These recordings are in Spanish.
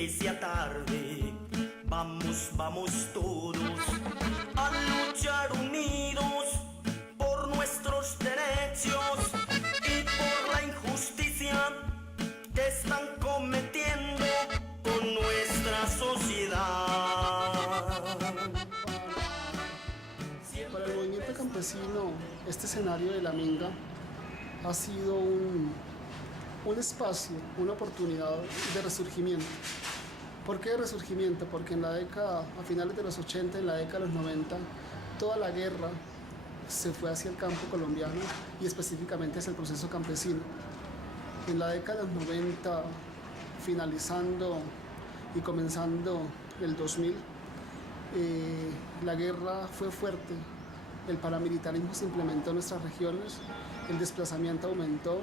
que sea tarde. Vamos, vamos todos a luchar unidos por nuestros derechos y por la injusticia que están cometiendo con nuestra sociedad. Para el movimiento campesino, este escenario de la Minga ha sido un espacio, una oportunidad de resurgimiento. ¿Por qué de resurgimiento? Porque en la década, a finales de los 80, en la década de los 90, toda la guerra se fue hacia el campo colombiano y específicamente hacia el proceso campesino. En la década de los 90, finalizando y comenzando el 2000, la guerra fue fuerte, el paramilitarismo se implementó en nuestras regiones, el desplazamiento aumentó,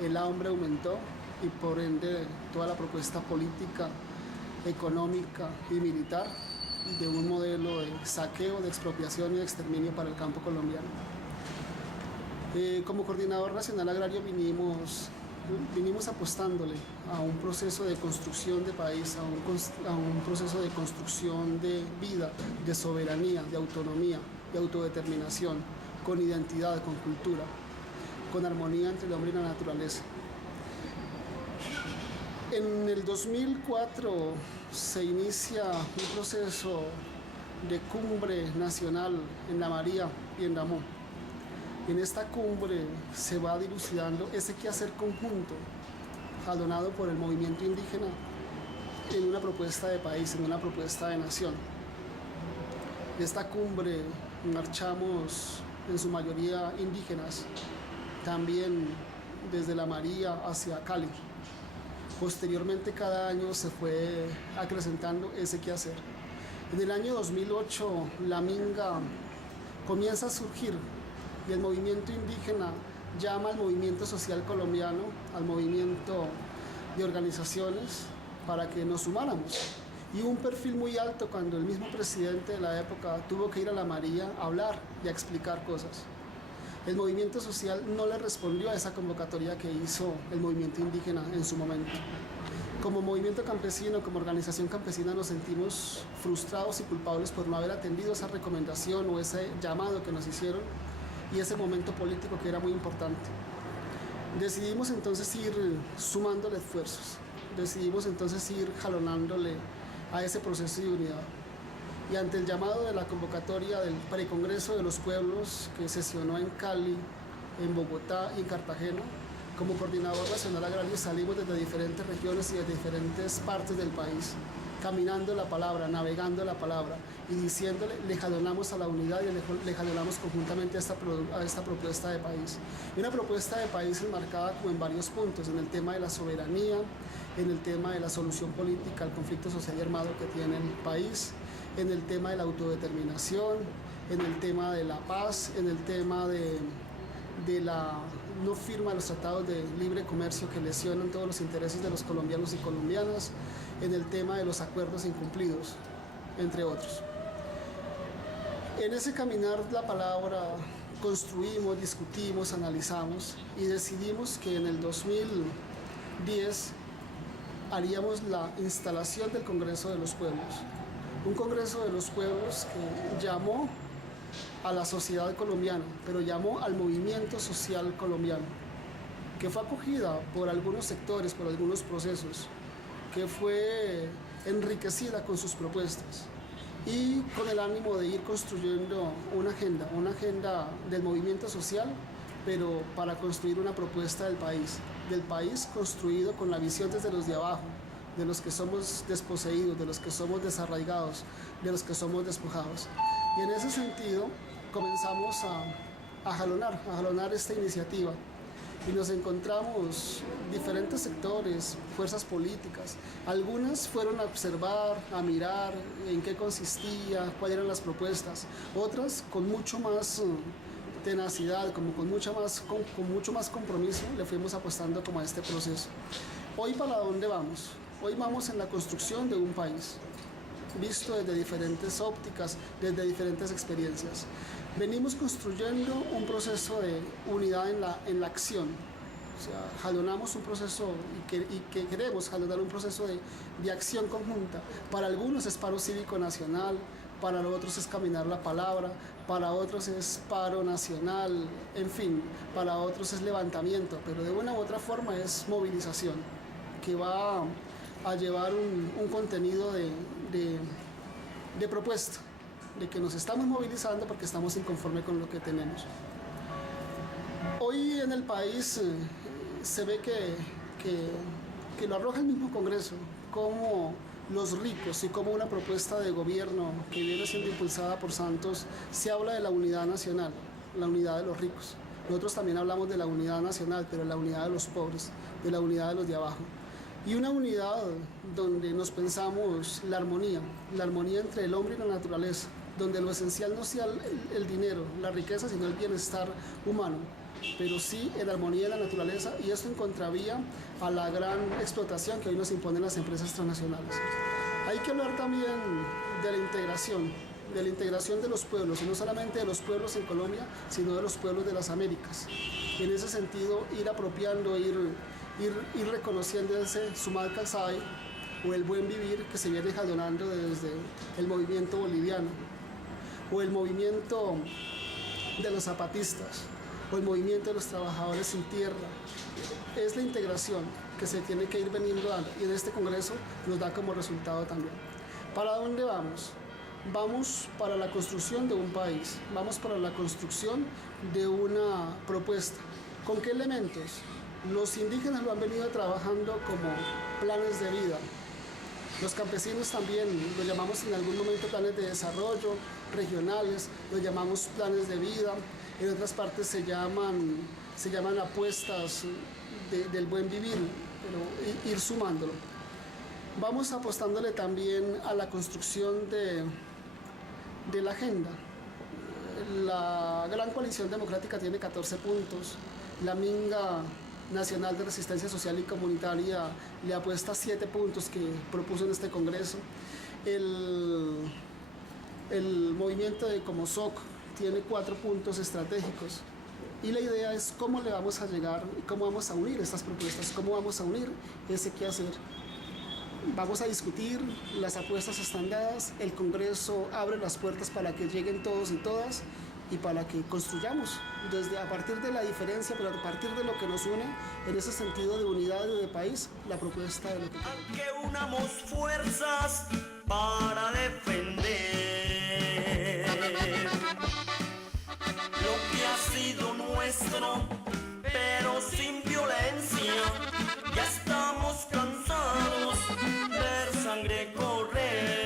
el hambre aumentó y por ende toda la propuesta política, económica y militar de un modelo de saqueo, de expropiación y de exterminio para el campo colombiano. Como coordinador nacional agrario vinimos apostándole a un proceso de construcción de país, a un proceso de construcción de vida, de soberanía, de autonomía, de autodeterminación, con identidad, con cultura, con armonía entre el hombre y la naturaleza. En el 2004 se inicia un proceso de cumbre nacional en La María y en Damó. En esta cumbre se va dilucidando ese quehacer conjunto, jalonado por el movimiento indígena, en una propuesta de país, en una propuesta de nación. De esta cumbre marchamos en su mayoría indígenas, también desde La María hacia Cali. Posteriormente cada año se fue acrecentando ese quehacer. En el año 2008 la Minga comienza a surgir y el movimiento indígena llama al movimiento social colombiano, al movimiento de organizaciones para que nos sumáramos. Y un perfil muy alto cuando el mismo presidente de la época tuvo que ir a La María a hablar y a explicar cosas. El movimiento social no le respondió a esa convocatoria que hizo el movimiento indígena en su momento. Como movimiento campesino, como organización campesina, nos sentimos frustrados y culpables por no haber atendido esa recomendación o ese llamado que nos hicieron y ese momento político que era muy importante. Decidimos entonces ir sumándole esfuerzos, decidimos entonces ir jalonándole a ese proceso de unidad. Y ante el llamado de la convocatoria del Precongreso de los Pueblos que sesionó en Cali, en Bogotá y en Cartagena, como coordinador nacional agrario salimos desde diferentes regiones y de diferentes partes del país, caminando la palabra, navegando la palabra y diciéndole, le jalonamos a la unidad y le jalonamos conjuntamente a esta propuesta de país. Y una propuesta de país enmarcada como en varios puntos, en el tema de la soberanía, en el tema de la solución política al conflicto social y armado que tiene el país, en el tema de la autodeterminación, en el tema de la paz, en el tema de la no firma de los tratados de libre comercio que lesionan todos los intereses de los colombianos y colombianas, en el tema de los acuerdos incumplidos, entre otros. En ese caminar la palabra construimos, discutimos, analizamos y decidimos que en el 2010 haríamos la instalación del Congreso de los Pueblos. Un Congreso de los Pueblos que llamó a la sociedad colombiana, pero llamó al movimiento social colombiano, que fue acogida por algunos sectores, por algunos procesos, que fue enriquecida con sus propuestas y con el ánimo de ir construyendo una agenda del movimiento social, pero para construir una propuesta del país construido con la visión desde los de abajo, de los que somos desposeídos, de los que somos desarraigados, de los que somos despojados. Y en ese sentido comenzamos a jalonar esta iniciativa y nos encontramos diferentes sectores, fuerzas políticas. Algunas fueron a observar, a mirar en qué consistía, cuáles eran las propuestas. Otras con mucho más tenacidad, con mucho más compromiso, le fuimos apostando como a este proceso. Hoy, ¿para dónde vamos? Hoy vamos en la construcción de un país, visto desde diferentes ópticas, desde diferentes experiencias. Venimos construyendo un proceso de unidad en la acción, O sea, jalonamos un proceso y que queremos jalonar un proceso de acción conjunta. Para algunos es paro cívico nacional, para otros es caminar la palabra, para otros es paro nacional, en fin, para otros es levantamiento, pero de una u otra forma es movilización, que va a llevar un contenido de propuesta, de que nos estamos movilizando porque estamos inconformes con lo que tenemos. Hoy en el país se ve que lo arroja el mismo Congreso, como los ricos y como una propuesta de gobierno que viene siendo impulsada por Santos, se habla de la unidad nacional, la unidad de los ricos. Nosotros también hablamos de la unidad nacional, pero la unidad de los pobres, de la unidad de los de abajo. Y una unidad donde nos pensamos la armonía entre el hombre y la naturaleza, donde lo esencial no sea el dinero, la riqueza, sino el bienestar humano, pero sí en armonía de la naturaleza, y esto en contravía a la gran explotación que hoy nos imponen las empresas transnacionales. Hay que hablar también de la integración de los pueblos, y no solamente de los pueblos en Colombia, sino de los pueblos de las Américas. En ese sentido, ir apropiando, ir reconociendo ese Sumal Calzai, o el buen vivir que se viene jalonando desde el movimiento boliviano, o el movimiento de los zapatistas, o el movimiento de los trabajadores sin tierra. Es la integración que se tiene que ir veniendo dando, y en este Congreso nos da como resultado también. ¿Para dónde vamos? Vamos para la construcción de un país, vamos para la construcción de una propuesta. ¿Con qué elementos? Los indígenas lo han venido trabajando como planes de vida. Los campesinos también lo llamamos en algún momento planes de desarrollo regionales, lo llamamos planes de vida. En otras partes se llaman apuestas del buen vivir, pero ir sumándolo. Vamos apostándole también a la construcción de la agenda. La Gran Coalición Democrática tiene 14 puntos, la Minga Nacional de Resistencia Social y Comunitaria le apuesta 7 puntos que propuso en este Congreso. El movimiento de Comosoc tiene 4 puntos estratégicos, y la idea es cómo le vamos a llegar, cómo vamos a unir estas propuestas, cómo vamos a unir ese quehacer. Vamos a discutir, las apuestas están dadas, el Congreso abre las puertas para que lleguen todos y todas, y para que construyamos a partir de la diferencia, pero a partir de lo que nos une, en ese sentido de unidad y de país, la propuesta de lo que queremos. Que unamos fuerzas para defender lo que ha sido nuestro, pero sin violencia. Ya estamos cansados de ver sangre correr.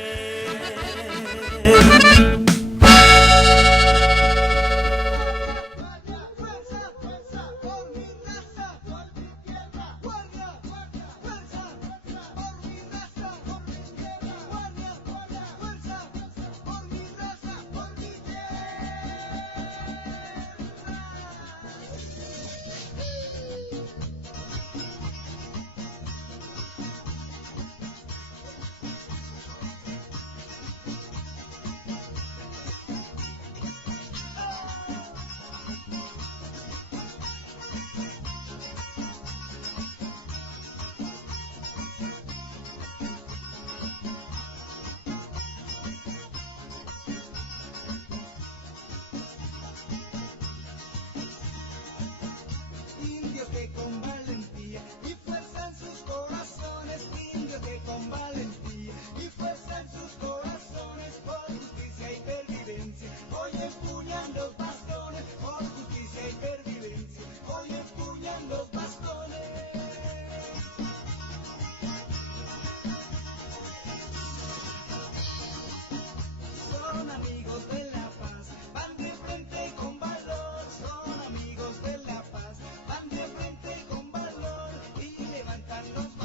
Los